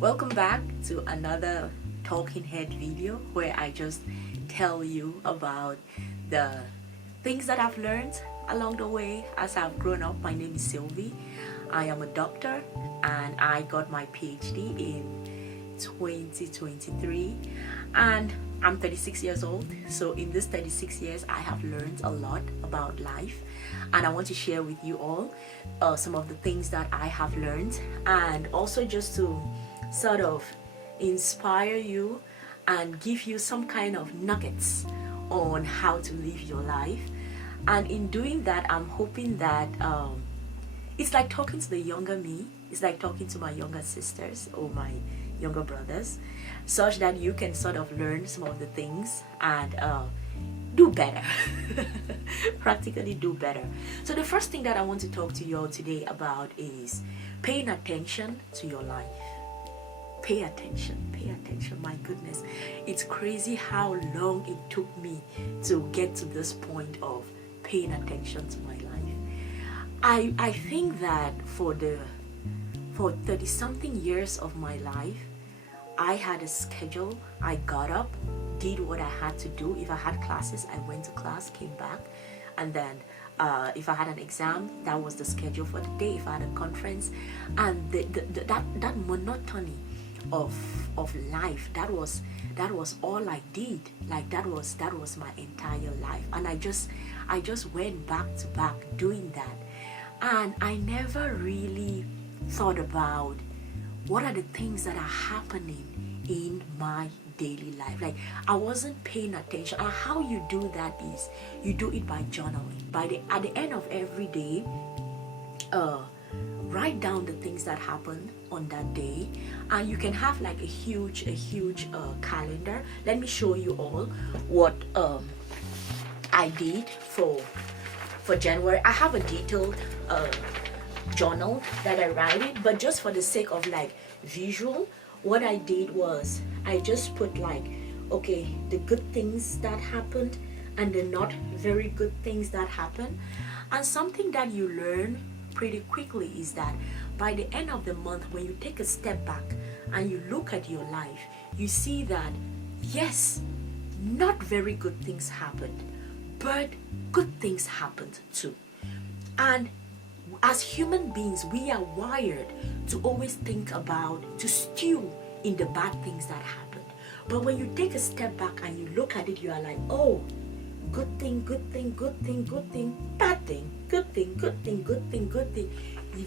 Welcome back to another talking head video where I just tell you about the things that I've learned along the way as I've grown up. My name is Sylvie. I am a doctor and I got my PhD in 2023 and I'm 36 years old. So in this 36 years I have learned a lot about life, and I want to share with you all some of the things that I have learned, and also just to sort of inspire you and give you some kind of nuggets on how to live your life. And in doing that, I'm hoping that it's like talking to the younger me. It's like talking to my younger sisters or my younger brothers, such that you can sort of learn some of the things and do better. Practically do better. So the first thing that I want to talk to you all today about is paying attention to your life. Pay attention, pay attention. My goodness, it's crazy how long it took me to get to this point of paying attention to my life. I think that for 30 something years of my life, I had a schedule. I got up, did what I had to do. If I had classes, I went to class, came back, and then if I had an exam, that was the schedule for the day. If I had a conference, and that monotony of life, that was all I did. Like that was my entire life, and I just went back to back doing that, and I never really thought about what are the things that are happening in my daily life. Like I wasn't paying attention. And how you do that is you do it by journaling. At the end of every day, write down the things that happened on that day, and you can have like a huge calendar. Let me show you all what I did for January. I have a detailed journal that I write it, but just for the sake of like visual, what I did was I just put like, okay, the good things that happened and the not very good things that happened. And something that you learn pretty quickly is that by the end of the month, when you take a step back and you look at your life, you see that yes, not very good things happened, but good things happened too. And as human beings, we are wired to always think about, to stew in the bad things that happened. But when you take a step back and you look at it, you are like, oh, good thing, good thing, good thing, good thing, bad thing, good thing, good thing, good thing, good thing.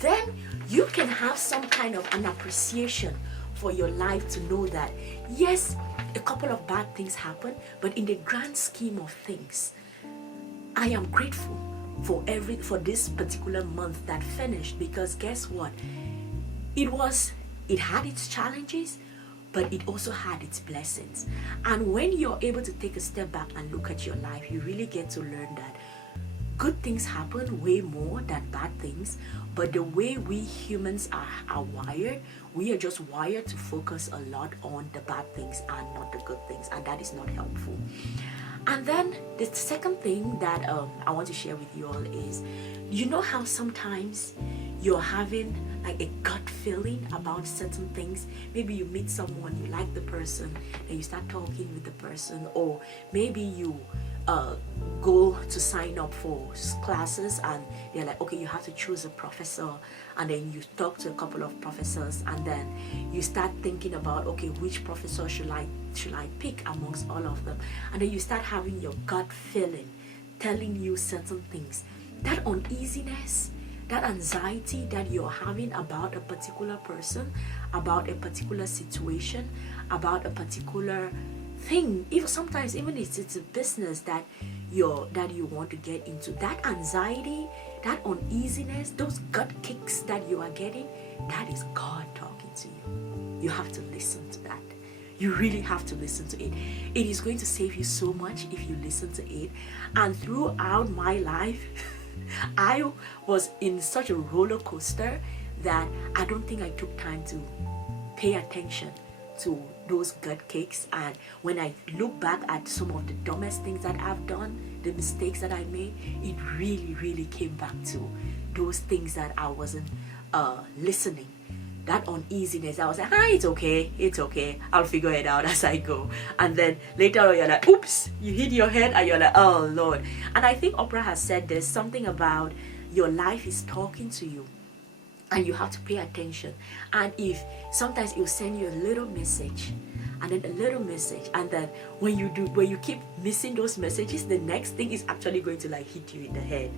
Then you can have some kind of an appreciation for your life to know that, yes, a couple of bad things happen, but in the grand scheme of things, I am grateful for this particular month that finished, because guess what? It had its challenges, but it also had its blessings. And when you're able to take a step back and look at your life, you really get to learn that good things happen way more than bad things. But the way we humans are wired, we are just wired to focus a lot on the bad things and not the good things, and that is not helpful. And then the second thing that I want to share with you all is, you know how sometimes you're having like a gut feeling about certain things. Maybe you meet someone, you like the person, and you start talking with the person, or maybe you go to sign up for classes and they're like, okay, you have to choose a professor, and then you talk to a couple of professors, and then you start thinking about, okay, which professor should I pick amongst all of them, and then you start having your gut feeling telling you certain things. That uneasiness, that anxiety that you're having about a particular person, about a particular situation, about a particular thing, even sometimes even if it's a business that you want to get into, that anxiety, that uneasiness, those gut kicks that you are getting, that is God talking to you. You have to listen to that. You really have to listen to it. It is going to save you so much if you listen to it. And throughout my life, I was in such a roller coaster that I don't think I took time to pay attention to those gut kicks. And when I look back at some of the dumbest things that I've done, the mistakes that I made, it really came back to those things that I wasn't listening that uneasiness. I was like, it's okay, I'll figure it out as I go. And then later on you're like, oops, you hit your head and you're like, oh Lord. And I think Oprah has said there's something about your life is talking to you and you have to pay attention. And if sometimes it will send you a little message and then a little message, and then when you keep missing those messages, the next thing is actually going to like hit you in the head.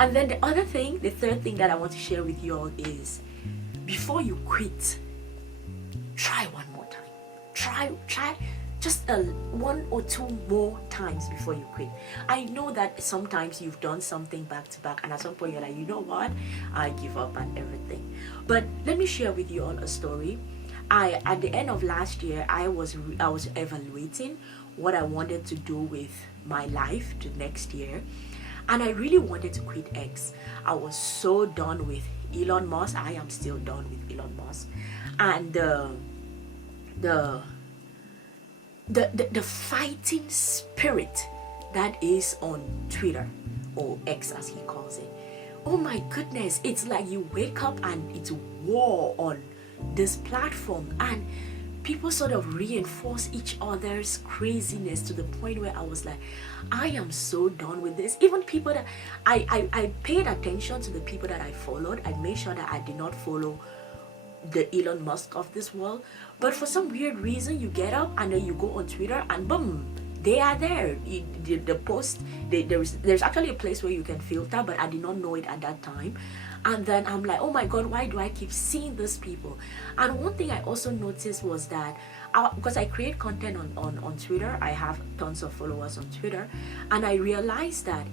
And then the third thing that I want to share with you all is, before you quit, try one more time. Try just one or two more times before you quit. I know that sometimes you've done something back to back, and at some point you're like, you know what, I give up and everything. But let me share with you all a story. At the end of last year, I was evaluating what I wanted to do with my life to next year, and I really wanted to quit X. I was so done with Elon Musk. I am still done with Elon Musk, and the fighting spirit that is on Twitter, or X as he calls it. Oh my goodness, it's like you wake up and it's war on this platform, and people sort of reinforce each other's craziness to the point where I was like, I am so done with this. Even people that I paid attention to, the people that I followed. I made sure that I did not follow the Elon Musk of this world. But for some weird reason, you get up and then you go on Twitter and boom, they are there. The post, there's actually a place where you can filter, but I did not know it at that time. And then I'm like, oh my God, why do I keep seeing these people? And one thing I also noticed was that, because I create content on Twitter, I have tons of followers on Twitter, and I realized that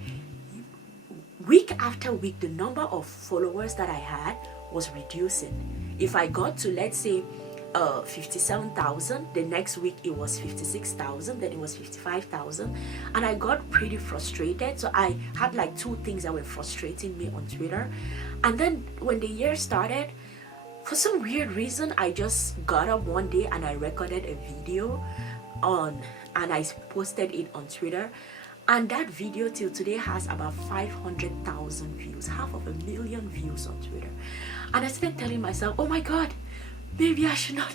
week after week, the number of followers that I had was reducing. If I got to, let's say, 57,000, the next week it was 56,000, then it was 55,000, and I got pretty frustrated. So I had like two things that were frustrating me on Twitter. And then when the year started, for some weird reason, I just got up one day and I recorded a video and I posted it on Twitter. And that video till today has about 500,000 views, 500,000 views on Twitter. And I started telling myself, oh my God, maybe I should not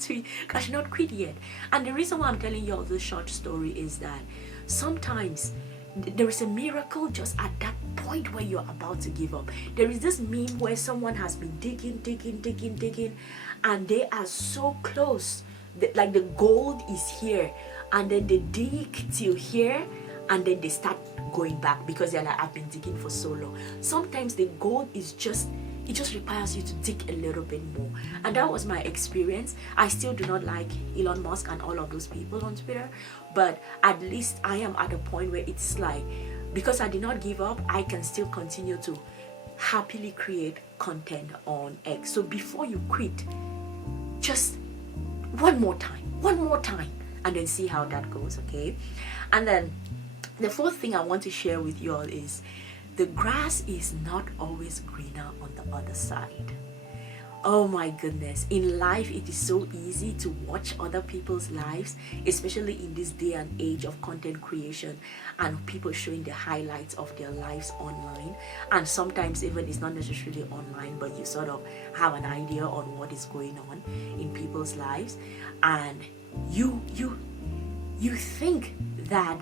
tweet, I should not quit yet. And the reason why I'm telling you all this short story is that sometimes there is a miracle just at that point where you're about to give up. There is this meme where someone has been digging, and they are so close, like the gold is here, and then they dig till here, and then they start going back because they're like, I've been digging for so long. Sometimes the gold is just, it just requires you to dig a little bit more. And that was my experience. I still do not like Elon Musk and all of those people on Twitter, but at least I am at a point where it's like, because I did not give up, I can still continue to happily create content on X. So before you quit, just one more time, and then see how that goes, okay? And then the fourth thing I want to share with you all is, the grass is not always greener on the other side. Oh my goodness, in life it is so easy to watch other people's lives, especially in this day and age of content creation and people showing the highlights of their lives online. And sometimes even it's not necessarily online, but you sort of have an idea on what is going on in people's lives, and you think that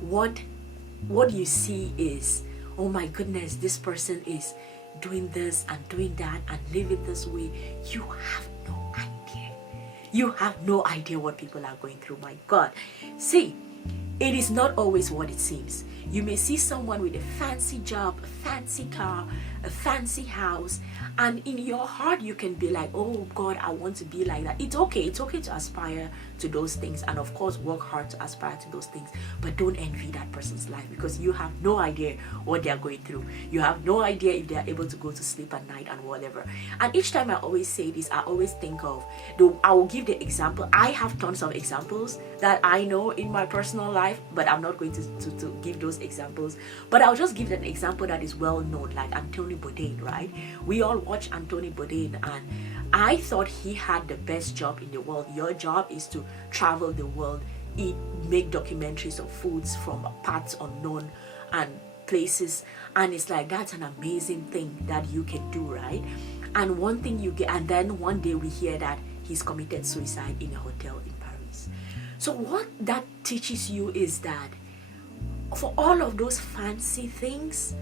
what you see is, oh my goodness, this person is doing this and doing that and living this way. You have no idea. You have no idea what people are going through. My God. See, it is not always what it seems. You may see someone with a fancy job, a fancy car, a fancy house, and in your heart you can be like, oh God, I want to be like that. It's okay to aspire to those things, and of course work hard to aspire to those things, but don't envy that person's life, because you have no idea what they are going through. You have no idea if they are able to go to sleep at night and whatever. And each time I always say this, I always think of, I will give the example. I have tons of examples that I know in my personal life, but I'm not going to give those examples, but I'll just give an example that is well known, like Anthony Bourdain, right? We all watch Anthony Bourdain, and I thought he had the best job in the world. Your job is to travel the world, eat, make documentaries of foods from parts unknown and places, and it's like, that's an amazing thing that you can do, right? And one thing you get, and then one day we hear that he's committed suicide in a hotel in Paris. So what that teaches you is that for all of those fancy things,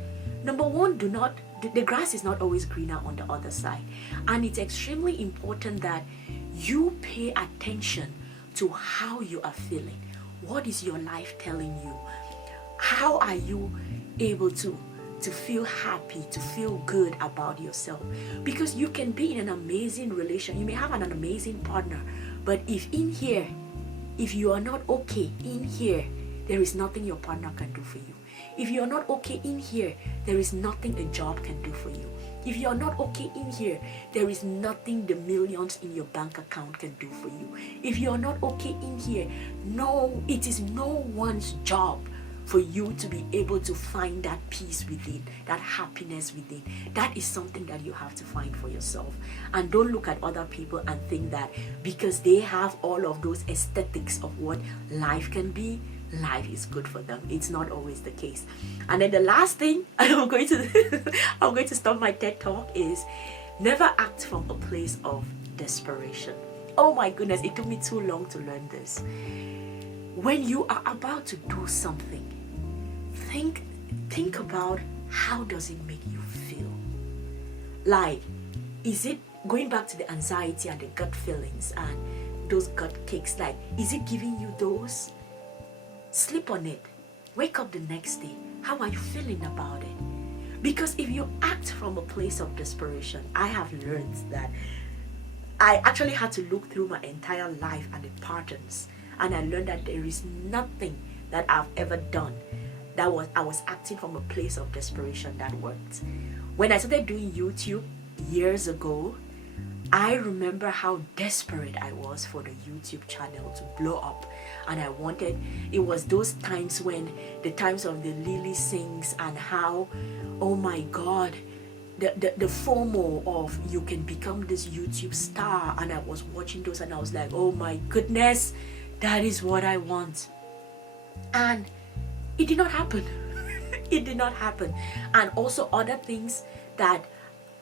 number one, the grass is not always greener on the other side. And it's extremely important that you pay attention to how you are feeling. What is your life telling you? How are you able to feel happy, to feel good about yourself? Because you can be in an amazing relation, you may have an amazing partner, but if you are not okay in here, there is nothing your partner can do for you. If you are not okay in here, there is nothing a job can do for you. If you are not okay in here, there is nothing the millions in your bank account can do for you. If you are not okay in here, no, it is no one's job for you to be able to find that peace within, that happiness within. That is something that you have to find for yourself. And don't look at other people and think that because they have all of those aesthetics of what life can be, life is good for them. It's not always the case. And then the last thing I'm going to stop my TED talk is never act from a place of desperation. Oh my goodness, it took me too long to learn this. When you are about to do something, think about how does it make you feel. Like, is it going back to the anxiety and the gut feelings and those gut kicks? Like, is it giving you those? Sleep on it. Wake up the next day. How are you feeling about it? Because if you act from a place of desperation, I have learned that I actually had to look through my entire life and the patterns, and I learned that there is nothing that I've ever done that I was acting from a place of desperation that worked. When I started doing YouTube years ago, I remember how desperate I was for the YouTube channel to blow up, and it was those times when the times of the Lily Sings and how, oh my God, the FOMO of you can become this YouTube star, and I was watching those and I was like, oh my goodness, that is what I want. And it did not happen. It did not happen. And also other things that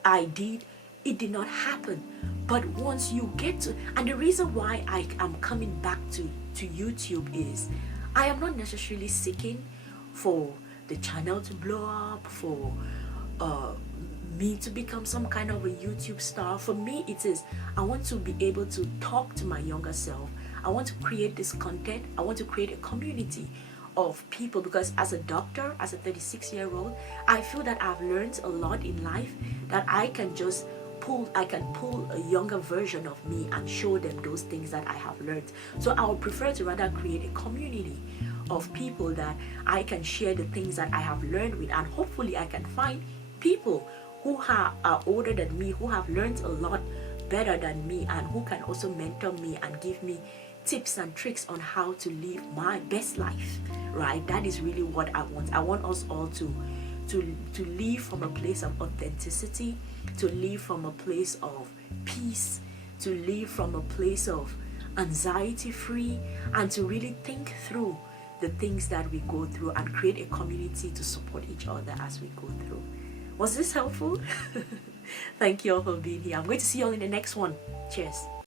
I did, it did not happen. But once you get to, and the reason why I am coming back to YouTube is I am not necessarily seeking for the channel to blow up, for me to become some kind of a YouTube star. For me, it is, I want to be able to talk to my younger self. I want to create this content. I want to create a community of people, because as a doctor, as a 36-year-old, I feel that I've learned a lot in life that I can pull a younger version of me and show them those things that I have learned. So I would prefer to rather create a community of people that I can share the things that I have learned with, and hopefully I can find people who are older than me, who have learned a lot better than me, and who can also mentor me and give me tips and tricks on how to live my best life, right? That is really what I want. I want us all to live from a place of authenticity, to live from a place of peace, to live from a place of anxiety free, and to really think through the things that we go through and create a community to support each other as we go through. Was this helpful? Thank you all for being here. I'm going to see you all in the next one. Cheers.